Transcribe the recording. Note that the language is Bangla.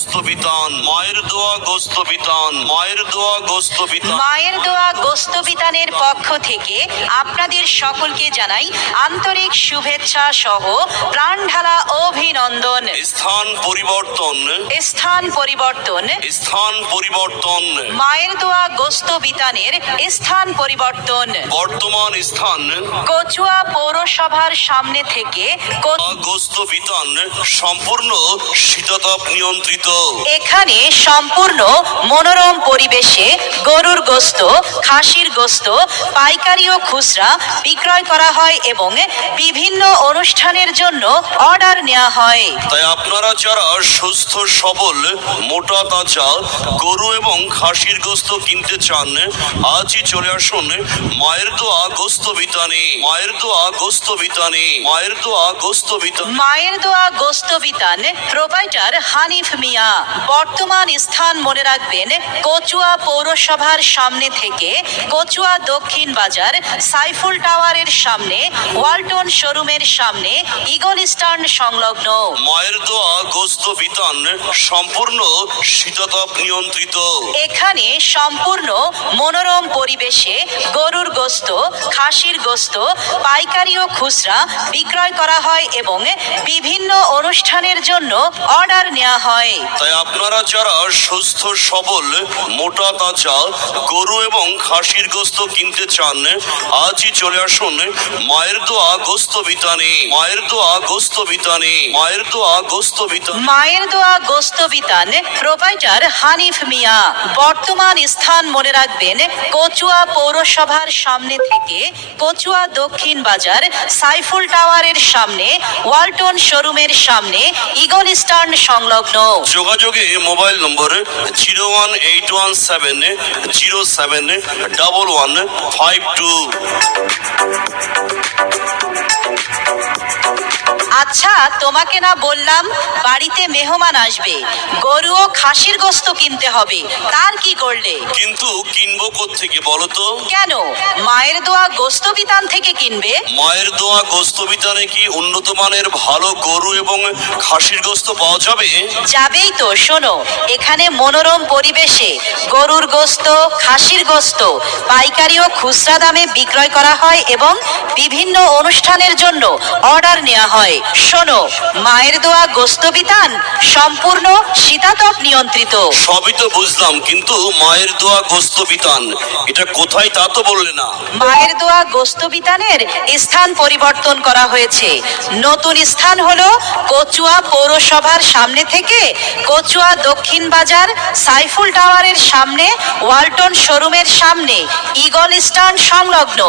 গোস্ত বিতান, মায়ের দোয়া গোস্ত বিতান, মায়ের দোয়া গোস্ত বিতান। মায়ের দোয়া গোস্ত বিতানের পক্ষ থেকে আপনাদের সকলকে জানাই আন্তরিক শুভেচ্ছা সহ প্রাণঢালা অভিনন্দন। স্থান পরিবর্তন, স্থান পরিবর্তন, স্থান পরিবর্তন। মায়ের দোয়া গোস্ত বিতানের স্থান পরিবর্তন। বর্তমান স্থান কচুয়া পৌরসভার সামনে থেকে গোস্ত বিতান সম্পূর্ণ শীততাপ নিয়ন্ত্রিত। এখানে সম্পূর্ণ মনোরম পরিবেশে গরুর গোস্ত, খাসির গোস্ত পাইকারি ও খুচরা বিক্রয় করা হয় এবং বিভিন্ন অনুষ্ঠানের জন্য অর্ডার নেওয়া হয়। তাই আপনারা যারা সুস্থ সবল মোটা তাজা গরু এবং খাসির গোস্ত কিনতে চান, আজই চলে আসুন মায়ের দোয়া গোস্ত বিতানে, মায়ের দোয়া গোস্ত বিতানে, মায়ের দোয়া গোস্ত বিতান। মায়ের দোয়া গোস্ত বিতান প্রোপাইটার হানিফ মিয়া। বর্তমান স্থান মনে রাখবেন, কচুয়া পৌরসভার সামনে থেকে কচুয়া দক্ষিণ বাজার সাইফুল টাওয়ারের সামনে, ওয়ালটন শোরুমের সামনে, ইগল স্ট্যান্ড সংলগ্ন। মায়ের দোয়া গোস্ত বিতান সম্পূর্ণ শীততাপ নিয়ন্ত্রিত। এখানে সম্পূর্ণ মনোরম পরিবেশে গরুর গোস্ত, খাসির গোস্ত পাইকারি ও খুচরা বিক্রয় করা হয় এবং বিভিন্ন অনুষ্ঠানের জন্য অর্ডার নেওয়া হয়। তাই আপনারা যারা সুস্থ সবল মোটা তাজা গরু এবং খাসির গোস্ত কিনতে চান, আজই চলে আসুন মায়ের দোয়া গোস্ত বিতানে, মায়ের দোয়া গোস্ত বিতানে, মায়ের দোয়া গোস্ত বিতান। মায়ের দোয়া গোস্ত বিতান প্রোপাইটার হানিফ মিয়া। বর্তমান স্থান মনে রাখবেন, কচুয়া পৌরসভার সামনে থেকে কচুয়া দক্ষিণ বাজার সাইফুল টাওয়ারের সামনে, ওয়ালটন শোরুমের সামনে, ইগল স্ট্যান্ড সংলগ্ন। যোগাযোগে মোবাইল নম্বর 01817071152। আচ্ছা, তোমাকে না বললাম বাড়িতে মেহমান আসবে, গরু ও খাসির গোস্ত কিনতে হবে, তার কি করলে? কিন্তু কিনবো কোত্থেকে বলো তো? কেন, মায়ের দোয়া গোস্ত বিতান থেকে কিনবে। মায়ের দোয়া গোস্ত বিতানে কি উন্নত মানের ভালো গরু এবং খাসির গোস্ত পাওয়া যাবে? যাবেই তো। শোনো, এখানে মনোরম পরিবেশে গরুর গোস্ত, খাসির গোস্ত পাইকারি ও খুচরা দামে বিক্রয় করা হয় এবং বিভিন্ন অনুষ্ঠানের জন্য অর্ডার নেওয়া হয়। শোনো, মায়ের দোয়া গোস্ত বিতান সম্পূর্ণ শীতাতপ নিয়ন্ত্রিত। সবই তো বুঝলাম, কিন্তু মায়ের দোয়া গোস্ত বিতান এটা কোথায় তা তো বললে না। মায়ের দোয়া গোস্ত বিতানের স্থান পরিবর্তন করা হয়েছে। নতুন স্থান হলো কচুয়া পৌরসভার সামনে থেকে কচুয়া দক্ষিণ বাজার সাইফুল টাওয়ারের সামনে, ওয়ালটন শোরুমের সামনে, ইগল স্ট্যান্ড সংলগ্ন।